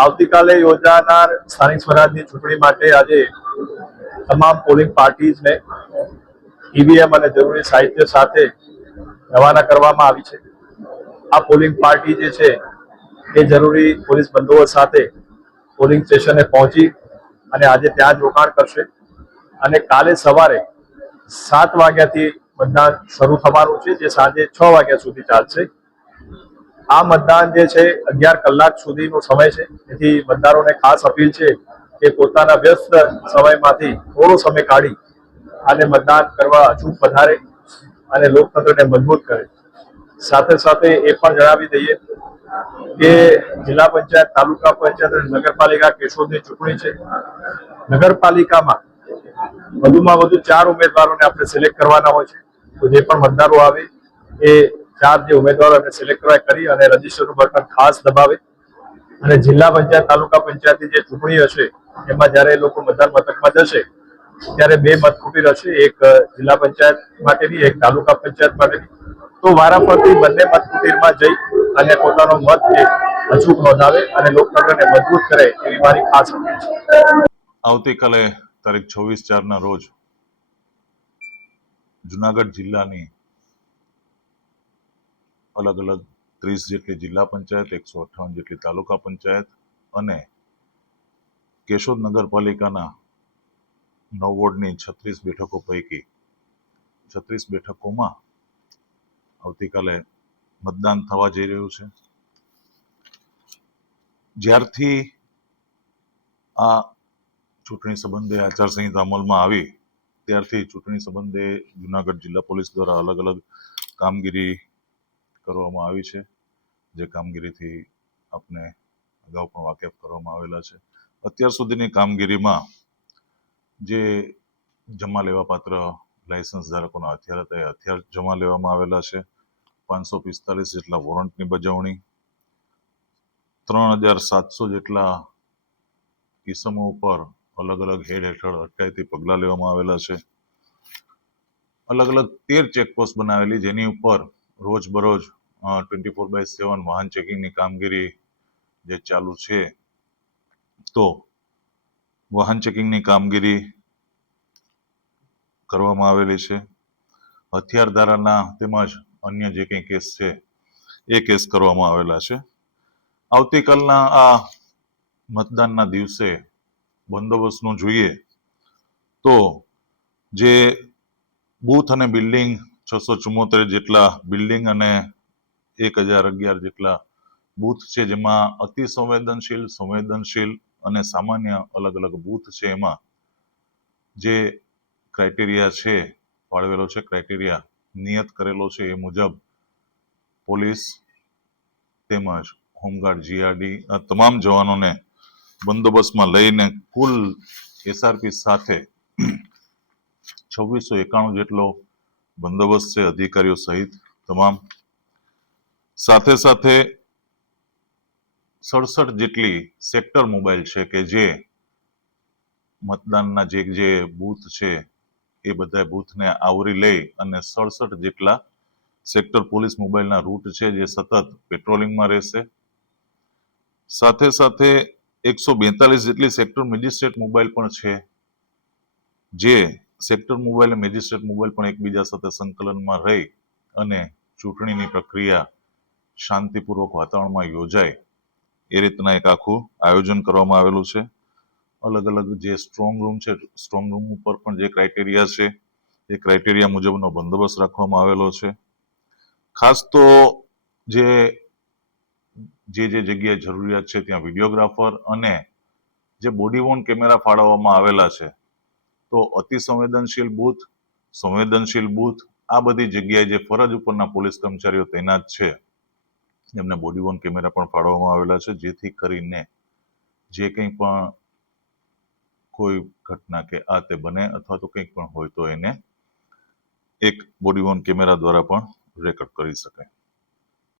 આવતીકાલે યોજાનાર સ્થાનિક સ્વરાજની ચૂંટણી માટે આજે તમામ પોલિંગ પાર્ટીઝને ઈવીએમ અને જરૂરી સાહિત્ય સાથે રવાના કરવામાં આવી છે. આ પોલિંગ પાર્ટી જે છે એ જરૂરી પોલીસ બંદોબસ્ત સાથે પોલિંગ સ્ટેશને પહોંચી અને આજે ત્યાં જ રોકાણ કરશે અને કાલે સવારે 7 વાગ્યાથી મતદાન શરૂ થવાનું છે, જે સાંજે 6 વાગ્યા સુધી ચાલશે. આ મતદાન જે છે 11 કલાક સુધીનો સમય છે, તેથી મતદારોને ખાસ અપીલ છે કે પોતાના વ્યસ્ત સમયમાંથી થોડો સમય કાઢી અને મતદાન કરવા અચૂક પધારે અને લોકતંત્રને મજબૂત કરે. સાથે સાથે એ પણ જણાવી દઈએ કે જિલ્લા પંચાયત, તાલુકા પંચાયત અને નગરપાલિકા કેશોદની ચૂંટણી છે. નગરપાલિકામાં વધુમાં વધુ 4 ઉમેદવારોને આપણે સિલેક્ટ કરવાના હોય છે, તો જે પણ મતદારો આવે એ 4 જે ઉમેદવારો એમને સિલેક્ટ કરી અને રજીસ્ટરનું બટન ખાસ દબાવે અને જિલ્લા પંચાયત, તાલુકા પંચાયતની જે ચૂંટણી હશે એમાં જ્યારે એ લોકો મતદાન મથકમાં જશે ત્યારે 2 મતકુટીર હશે, એક જિલ્લા પંચાયત માટેની, એક તાલુકા પંચાયત માટેની. તો વારાફરતી બંને મતકુટીરમાં જઈ અને પોતાનો મત અચૂક નોંધાવે અને લોકતંત્રને મજબૂત કરે એવી મારી ખાસ અપીલ છે. આવતીકાલે તારીખ 24/4ના રોજ જુનાગઢ જિલ્લાની અલગ અલગ 30 જેટલી જિલ્લા પંચાયત, 158 જેટલી તાલુકા પંચાયત અને કેશોદ નગરપાલિકાના 9 વોર્ડની 36 બેઠકો પૈકી 36 બેઠકોમાં આવતીકાલે મતદાન થવા જઈ રહ્યું છે. જ્યારથી આ ચૂંટણી સંબંધે આચારસંહિતા અમલમાં આવી ત્યારથી ચૂંટણી સંબંધે જુનાગઢ જિલ્લા પોલીસ દ્વારા અલગ અલગ કામગીરી કરવામાં આવી છે, જે કામગીરીથી આપને અગાઉ પણ વાકેફ કરવામાં આવેલા છે. અત્યાર સુધીની કામગીરીમાં જે જમા લેવા પાત્ર લાયસન્સ ધારકોના હથિયાર હતા એ હથિયાર જમા લેવામાં આવેલા છે. 545 જેટલા વોરંટની બજાવણી, 3700 જેટલા કિસ્સાઓ ઉપર અલગ અલગ હેડ હેઠળ અટકાયતી પગલાં લેવામાં આવેલા છે. અલગ અલગ 13 ચેકપોસ્ટ બનાવેલી, જેની ઉપર રોજબરોજ 24/7 વાહન ચેકિંગની કામગીરી જે ચાલુ છે. તો વાહન ચેકિંગની કામગીરી કરવામાં આવેલી છે. હથિયાર ધારાના તેમજ અન્ય જે કંઈ કેસ છે એ કેસ કરવામાં આવેલા છે. આવતીકાલના આ મતદાનના દિવસે બંદોબસ્તનું જોઈએ તો જે બૂથ અને બિલ્ડિંગ 674 જેટલા બિલ્ડિંગ અને 1011 જેટલા બૂથ છે, જેમાં અતિ સંવેદનશીલ, સંવેદનશીલ અને સામાન્ય અલગ અલગ બૂથ છે, એમાં જે ક્રાઇટેરિયા છે ફાળવેલો છે, ક્રાઇટેરિયા નિયત કરેલો છે એ મુજબ પોલીસ તેમજ હોમગાર્ડ, જીઆરડી આ તમામ જવાનોને બંદોબસ્તમાં લઈને કુલ એસઆરપી સાથે 2691 જેટલો બંદોબસ્ત છે, અધિકારીઓ સહિત તમામ. સાથે સાથે 67 જેટલી સેક્ટર મોબાઈલ છે કે જે મતદાનના જે બૂથ છે એ બધા બૂથને આવરી લઈ અને 67 જેટલા સેક્ટર પોલીસ મોબાઈલના રૂટ છે જે સતત પેટ્રોલિંગમાં રહેશે. સાથે સાથે 142 જેટલી સેક્ટર મેજિસ્ટ્રેટ મોબાઈલ પણ છે, જે સેક્ટર મોબાઈલ અને મેજિસ્ટ્રેટ મોબાઈલ પણ એકબીજા સાથે સંકલનમાં રહી અને ચૂંટણીની પ્રક્રિયા શાંતિપૂર્વક વાતાવરણમાં યોજાય એ રીતના એક આખું આયોજન કરવામાં આવેલું છે. અલગ અલગ જે સ્ટ્રોંગ રૂમ છે, સ્ટ્રોંગ રૂમ ઉપર પણ જે ક્રાઇટેરિયા છે એ ક્રાઇટેરિયા મુજબનો બંદોબસ્ત રાખવામાં આવેલો છે. ખાસ તો જે જગ્યાએ જરૂરિયાત છે ત્યાં વિડીયોગ્રાફર અને જે બોડી વોર્ન કેમેરા ફાળવવામાં આવેલા છે. તો અતિ સંવેદનશીલ બૂથ આ બધી જગ્યાએ જે ફરજ ઉપરના પોલીસ કર્મચારીઓ તૈનાત છે એમને બોડી વોર્ન કેમેરા પણ ફાળવવામાં આવેલા છે, જેથી કરીને જે કંઈ પણ કોઈ ઘટના કે આ તે બને અથવા તો કંઈક પણ હોય તો એને એક બોડી વોર્ન કેમેરા દ્વારા પણ રેકોર્ડ કરી શકાય.